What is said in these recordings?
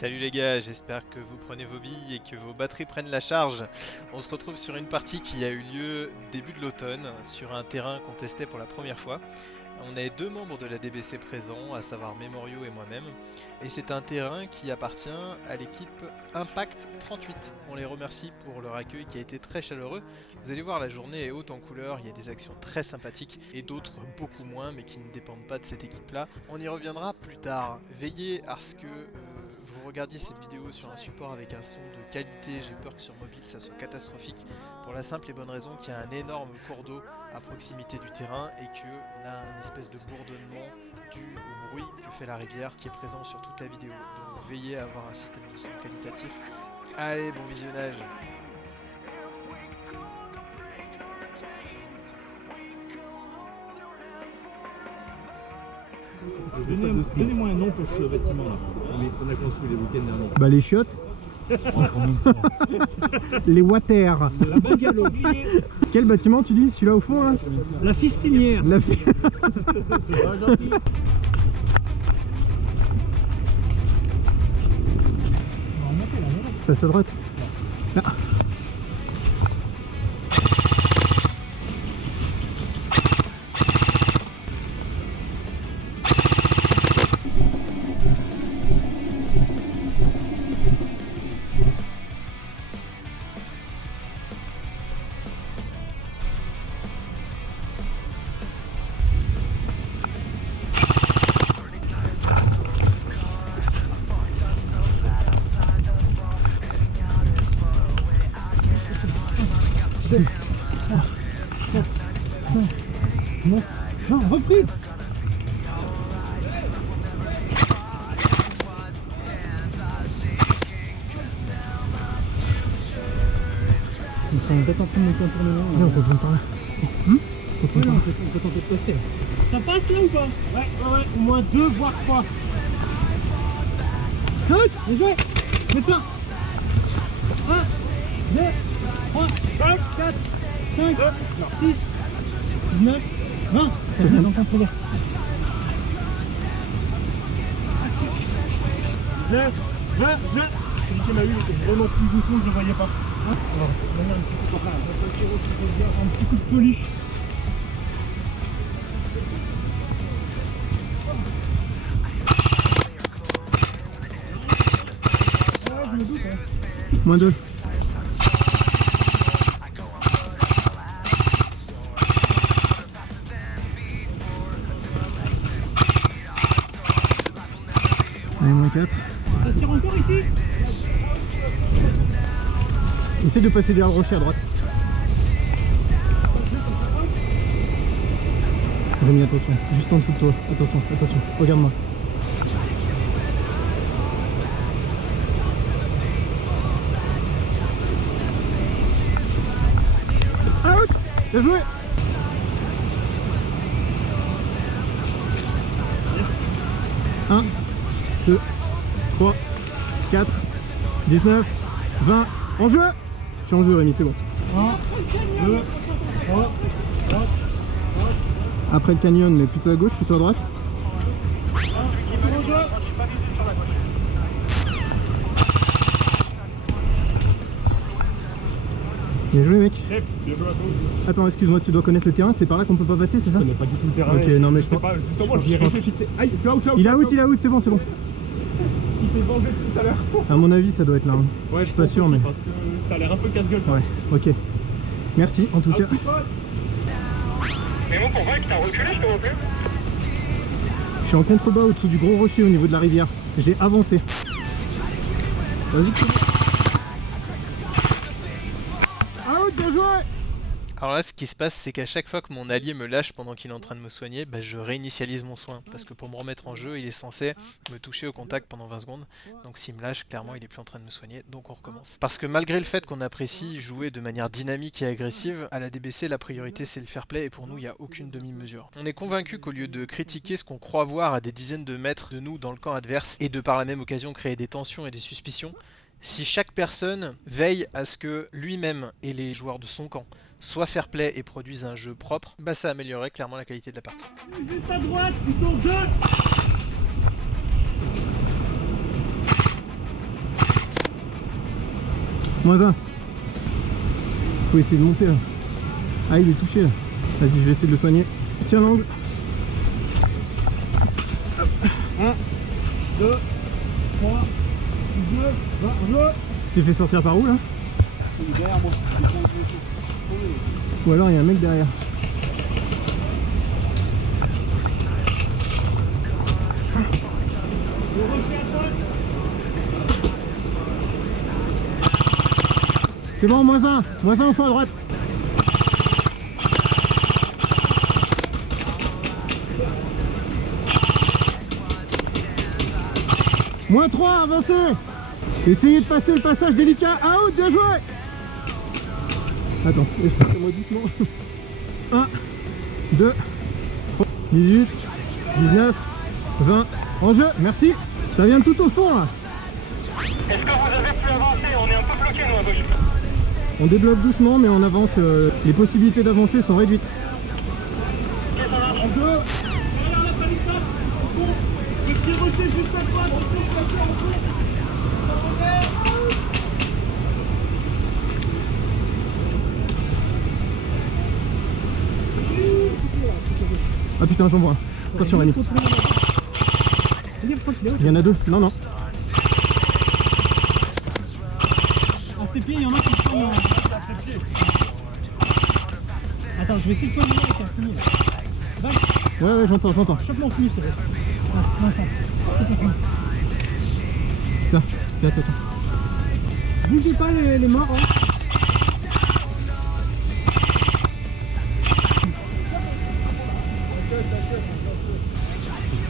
Salut les gars, j'espère que vous prenez vos billes et que vos batteries prennent la charge. On se retrouve sur une partie qui a eu lieu début de l'automne, sur un terrain qu'on testait pour la première fois. On est deux membres de la DBC présents, à savoir Memorio et moi-même. Et c'est un terrain qui appartient à l'équipe Impact 38. On les remercie pour leur accueil qui a été très chaleureux. Vous allez voir, la journée est haute en couleurs, il y a des actions très sympathiques et d'autres beaucoup moins mais qui ne dépendent pas de cette équipe-là. On y reviendra plus tard. Veillez à ce que vous regardiez cette vidéo sur un support avec un son de qualité. J'ai peur que sur mobile ça soit catastrophique pour la simple et bonne raison qu'il y a un énorme cours d'eau à proximité du terrain et qu'on a une espèce de bourdonnement dû au bruit que fait la rivière qui est présent sur toute la vidéo. Donc veillez à avoir un système de son qualitatif. Allez, bon visionnage. Donnez-moi un nom pour ce bâtiment là. On a construit les week-ends derniers. Bah les chiottes. Les water. La bungalow. Quel bâtiment tu dis? Celui-là au fond là? La fistinière. La Passe à droite. Là. Non, reprise. Ils sont peut-être en train de me contourner là. Non, on peut prendre par là. On peut tenter de passer là. Ça passe là ou pas? Ouais, au moins 2 voire 3. Coach, bien joué. Mets-toi. 1, 2, 3, 4, 5, 6, 19, 20. C'est bien dans contrôler. Je. Celui qui m'a eu, il était vraiment plus bouton, je ne voyais pas. Alors, maintenant, un petit coup de polish. Ouais, je me doute. Hein. Moins 2. Allez, moins 4. Ça tire encore ici? Essaye de passer derrière le rocher à droite. Rémi, attention, juste en dessous de toi. Attention, regarde-moi. Out! Bien joué! Un, 2, 3, 4, 19, 20, en jeu! Je suis en jeu Rémi, c'est bon. 1, 2, 3, 4. Après le canyon, mais plutôt à gauche, plutôt à droite. Bien joué mec. Bien joué à toi. Attends, excuse-moi, tu dois connaître le terrain, c'est par là qu'on peut pas passer, c'est ça? Je connais pas du tout le terrain. Ok, non mais je sais pense... pas, justement, j'y réfléchissais. Aïe, je suis out. Il est out, c'est bon. Il s'est vengé tout à l'heure. À mon avis, ça doit être là. Hein. Ouais, Je suis pas sûr, aussi, mais... parce que ça a l'air un peu casse-gueule. Ouais, ok. Merci, en tout cas. Mais mon convainc, t'as reculé, je te vois plus. Je suis en contrebas au-dessous du gros rocher au niveau de la rivière. J'ai avancé. Vas-y. Out, bien joué! Alors là, ce qui se passe, c'est qu'à chaque fois que mon allié me lâche pendant qu'il est en train de me soigner, bah, je réinitialise mon soin. Parce que pour me remettre en jeu, il est censé me toucher au contact pendant 20 secondes. Donc s'il me lâche, clairement, il est plus en train de me soigner. Donc on recommence. Parce que malgré le fait qu'on apprécie jouer de manière dynamique et agressive, à la DBC, la priorité c'est le fair play et pour nous, il n'y a aucune demi-mesure. On est convaincu qu'au lieu de critiquer ce qu'on croit voir à des dizaines de mètres de nous dans le camp adverse et de par la même occasion créer des tensions et des suspicions, si chaque personne veille à ce que lui-même et les joueurs de son camp soient fair play et produisent un jeu propre, bah ça améliorerait clairement la qualité de la partie. Juste à droite, ils sont deux. Moins 1. Faut essayer de monter là. Ah, il est touché là. Vas-y, je vais essayer de le soigner. Tiens l'angle. 1, 2, 3, 19, 20. Tu fais sortir par où là? Derrière moi. Ou alors il y a un mec derrière. C'est bon, moins 1 au fond à droite. Moins 3, avancez. Essayez de passer le passage délicat. Out, bien joué. Attends, expliquez-moi doucement. 1, 2, 3, 18, 19, 20. En jeu, merci. Ça vient tout au fond là. Est-ce que vous avez pu avancer? On est un peu bloqué nous à gauche. On débloque doucement mais on avance. Les possibilités d'avancer sont réduites. Ok, ça marche. En 2. Regarde la palissade. Au fond. Le petit rocher juste à droite. Au fond. Ah putain, j'en vois un. Attention, Vanix. Il y en a deux. Non, non. À ses pieds, il y en a qui sont à ses pieds. Attends, je vais essayer de soigner avec un fumier là. Ouais, j'entends. Chope-moi en fumier, s'il te plaît. Tiens. Bougez pas les morts. Hein.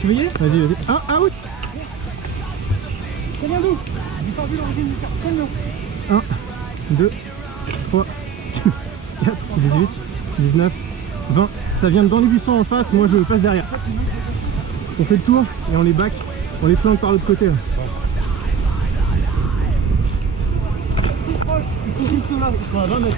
Tu veux y aller? Vas-y. Ah, out. C'est bien d'où? J'ai pas vu l'origine du carton. 1, 2, 3, 4, 18, 19, 20. Ça vient dans les buissons en face, moi je passe derrière. On fait le tour et on les back, on les flanque par l'autre côté là. Tout proche, il faut juste là, ils sont à 20 mètres.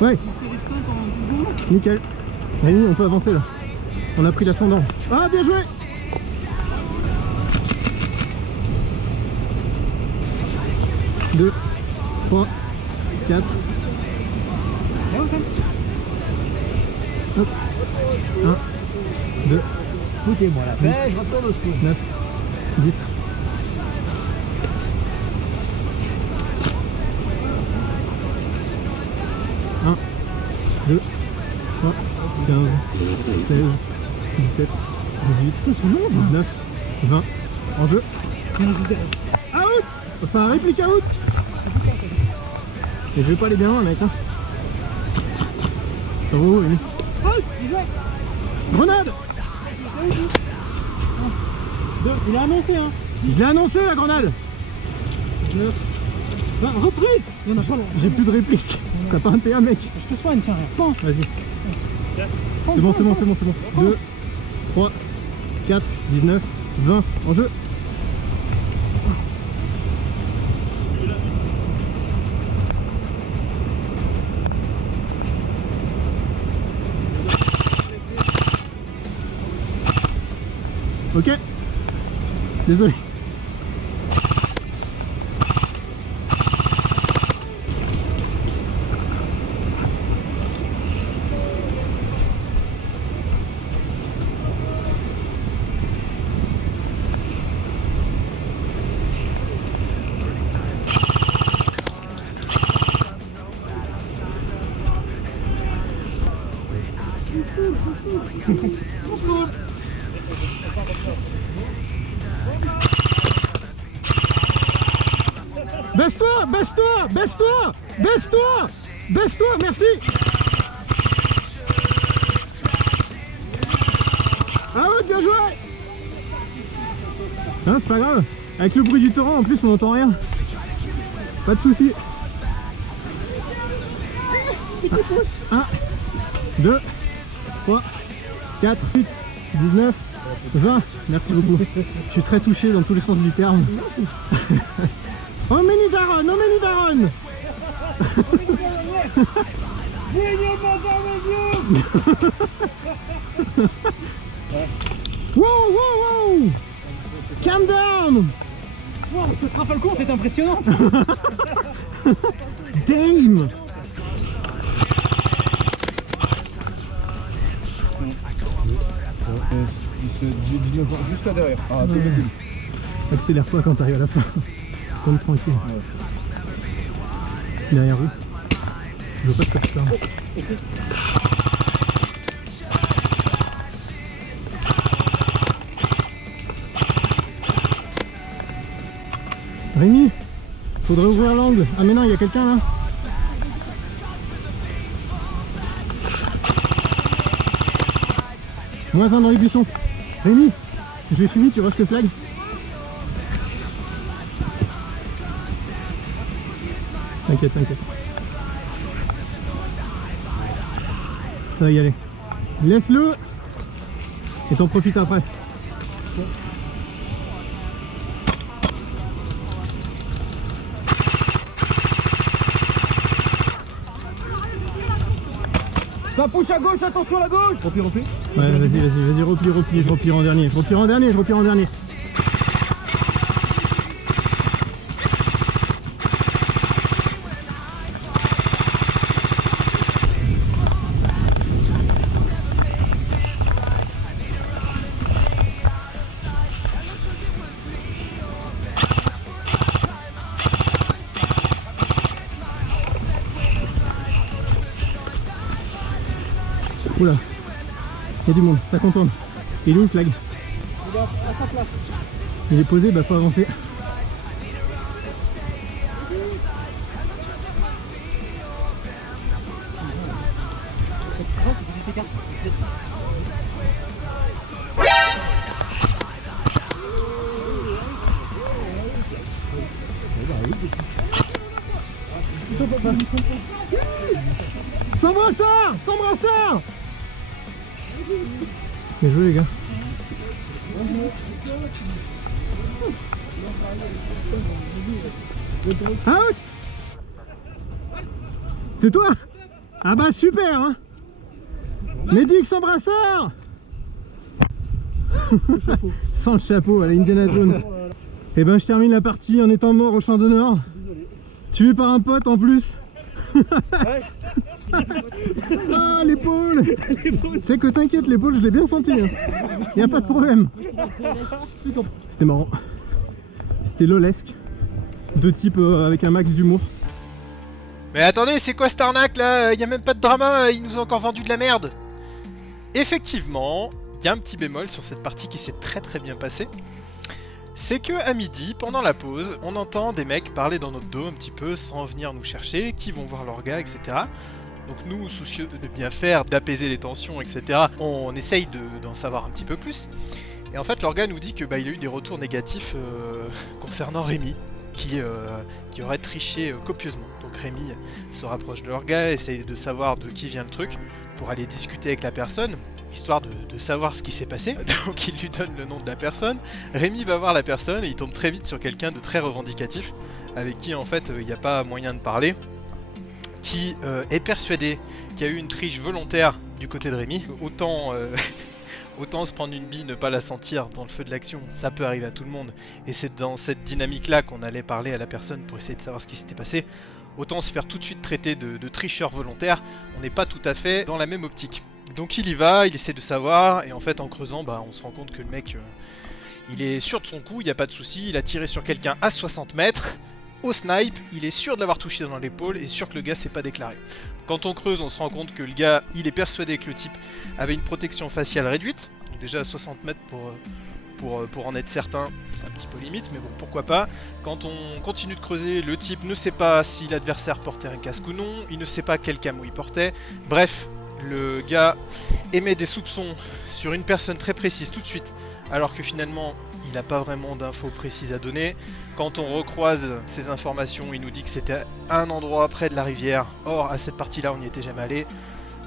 Ouais, Série de 5 en 10 secondes. nickel. Rémi, on peut avancer là. On a pris l'ascendant. Ah, bien joué. Deux, 3, 4. Hop. 1, 2, Foutez-moi la paix, je retourne au secours. 9, 10. 1, 2, 3, 15, 16, 17, 18, 19, 20. En jeu. Out. Enfin, réplique out. Et je vais pas aller bien loin, mec. Hein. Ça va où, lui? Grenade. Il a annoncé, hein. Je l'ai annoncé, la grenade. 19, 20, reprise. Il y en a pas long. J'ai plus de réplique. T'as pas un PA, mec. Je te soigne, tiens, pense. Vas-y. C'est bon. 2, 3, 4, 19, 20. En jeu. Ok. Désolé. Baisse-toi, merci. Ah ouais, bien joué. Hein, c'est pas grave. Avec le bruit du torrent, en plus, on n'entend rien. Pas de soucis. 1, 2, 3, 4, 8, 19, 20. Merci beaucoup. Je suis très touché dans tous les sens du terme. Oh, many Daron, oh, many Daron. Wow, wow, wow! Calm down! Wow, cette rafale courte est impressionnante. Damn! Juste là derrière. Ah, Accélère pas quand t'arrives à la fin. Comme tranquille. Derrière vous. Je veux pas te faire peur. Rémi, faudrait ouvrir l'angle. Ah mais non, il y a quelqu'un là. Moins un dans les buissons. Rémi, j'ai fini, tu restes flag. T'inquiète, t'inquiète. Ça va y aller. Laisse-le et t'en profites après. Ça pousse à gauche, attention à la gauche. Repli. Ouais, vas-y, repli en dernier. Oula, il y a du monde, ça contourne. Il est où le flag? Il est à sa place. Il est posé, bah faut avancer. Sans brassard! Sans brassard! Bien joué les gars. Out! C'est toi? Ah bah super hein. Médic sans brassard. Sans le chapeau à la Indiana Jones. Et ben je termine la partie en étant mort au champ d'honneur. Tué par un pote en plus. Ah l'épaule. Tu sais que t'inquiète, l'épaule je l'ai bien senti hein. Y a pas de problème. C'était marrant. C'était lolesque. Deux types avec un max d'humour. Mais attendez, c'est quoi cette arnaque là? Y a même pas de drama, ils nous ont encore vendu de la merde. Effectivement, il y a un petit bémol sur cette partie qui s'est très bien passée. C'est que à midi, pendant la pause, on entend des mecs parler dans notre dos un petit peu sans venir nous chercher, qui vont voir leur gars, etc. Donc nous, soucieux de bien faire, d'apaiser les tensions, etc., on essaye d'en savoir un petit peu plus. Et en fait, leur gars nous dit que il a eu des retours négatifs concernant Rémi, qui aurait triché copieusement. Donc Rémi se rapproche de leur gars, essaye de savoir de qui vient le truc, pour aller discuter avec la personne, histoire de savoir ce qui s'est passé. Donc il lui donne le nom de la personne. Rémi va voir la personne et il tombe très vite sur quelqu'un de très revendicatif, avec qui en fait il n'y a pas moyen de parler, qui est persuadé qu'il y a eu une triche volontaire du côté de Rémi. Autant se prendre une bille, ne pas la sentir dans le feu de l'action, ça peut arriver à tout le monde. Et c'est dans cette dynamique-là qu'on allait parler à la personne pour essayer de savoir ce qui s'était passé. Autant se faire tout de suite traiter de tricheur volontaire, on n'est pas tout à fait dans la même optique. Donc il y va, il essaie de savoir, et en fait en creusant, on se rend compte que le mec, il est sûr de son coup, il n'y a pas de souci, il a tiré sur quelqu'un à 60 mètres, au snipe, il est sûr de l'avoir touché dans l'épaule, et sûr que le gars s'est pas déclaré. Quand on creuse, on se rend compte que le gars, il est persuadé que le type avait une protection faciale réduite, donc déjà à 60 mètres pour en être certain, c'est un petit peu limite, mais bon, pourquoi pas. Quand on continue de creuser, le type ne sait pas si l'adversaire portait un casque ou non, il ne sait pas quel camo il portait, bref, le gars émet des soupçons sur une personne très précise tout de suite, alors que finalement, il n'a pas vraiment d'infos précises à donner. Quand on recroise ces informations, il nous dit que c'était à un endroit près de la rivière, or à cette partie-là, on n'y était jamais allé.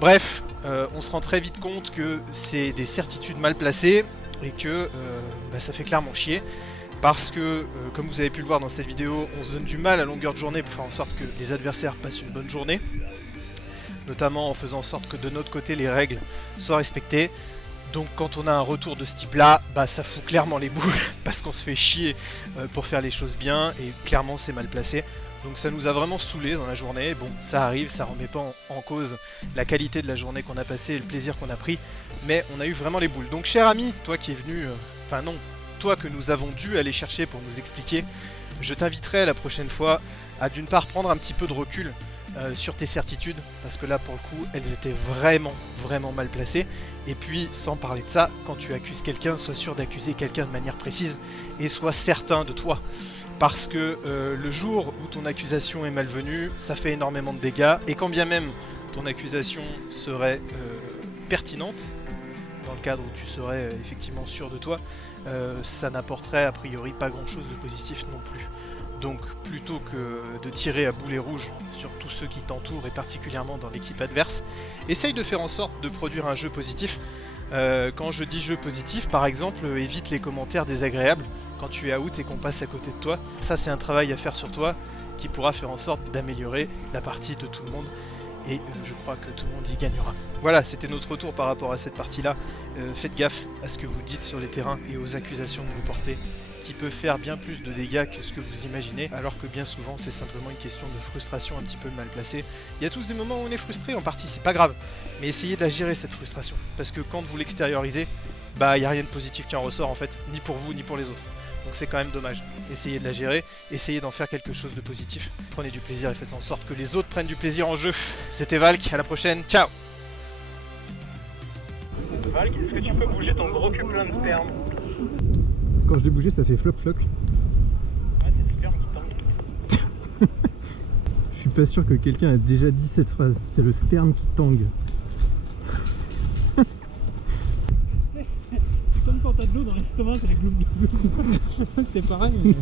Bref, on se rend très vite compte que c'est des certitudes mal placées, et que ça fait clairement chier, parce que, comme vous avez pu le voir dans cette vidéo, on se donne du mal à longueur de journée pour faire en sorte que les adversaires passent une bonne journée. notamment en faisant en sorte que de notre côté les règles soient respectées. Donc quand on a un retour de ce type là, bah ça fout clairement les boules parce qu'on se fait chier pour faire les choses bien et clairement c'est mal placé. Donc ça nous a vraiment saoulé dans la journée. Bon, ça arrive, ça remet pas en cause la qualité de la journée qu'on a passée et le plaisir qu'on a pris, mais on a eu vraiment les boules. Donc cher ami, toi qui es venu, enfin non, toi que nous avons dû aller chercher pour nous expliquer, je t'inviterai la prochaine fois à d'une part prendre un petit peu de recul sur tes certitudes, parce que là pour le coup elles étaient vraiment mal placées, et puis sans parler de ça, quand tu accuses quelqu'un, sois sûr d'accuser quelqu'un de manière précise et sois certain de toi, parce que le jour où ton accusation est malvenue, ça fait énormément de dégâts, et quand bien même ton accusation serait pertinente, dans le cadre où tu serais effectivement sûr de toi, ça n'apporterait a priori pas grand chose de positif non plus. Donc plutôt que de tirer à boulet rouge sur tous ceux qui t'entourent et particulièrement dans l'équipe adverse, essaye de faire en sorte de produire un jeu positif. Quand je dis jeu positif, par exemple, évite les commentaires désagréables quand tu es out et qu'on passe à côté de toi. Ça c'est un travail à faire sur toi qui pourra faire en sorte d'améliorer la partie de tout le monde. Et je crois que tout le monde y gagnera. Voilà, c'était notre retour par rapport à cette partie-là. Faites gaffe à ce que vous dites sur les terrains et aux accusations que vous portez, qui peut faire bien plus de dégâts que ce que vous imaginez, alors que bien souvent c'est simplement une question de frustration un petit peu mal placée. Il y a tous des moments où on est frustré en partie, c'est pas grave, mais essayez de la gérer cette frustration, parce que quand vous l'extériorisez, bah il n'y a rien de positif qui en ressort en fait, ni pour vous ni pour les autres. Donc c'est quand même dommage. Essayez de la gérer, essayez d'en faire quelque chose de positif. Prenez du plaisir et faites en sorte que les autres prennent du plaisir en jeu. C'était Valk, à la prochaine, ciao. Valk, est-ce que tu peux bouger ton gros cul plein de sperme? Quand je l'ai bougé, ça fait floc-floc. Ouais, c'est le sperme qui tangue. Je suis pas sûr que quelqu'un a déjà dit cette phrase. C'est le sperme qui tangue. Comme quand t'as de l'eau dans l'estomac, c'est les gloup. C'est pareil. Mais...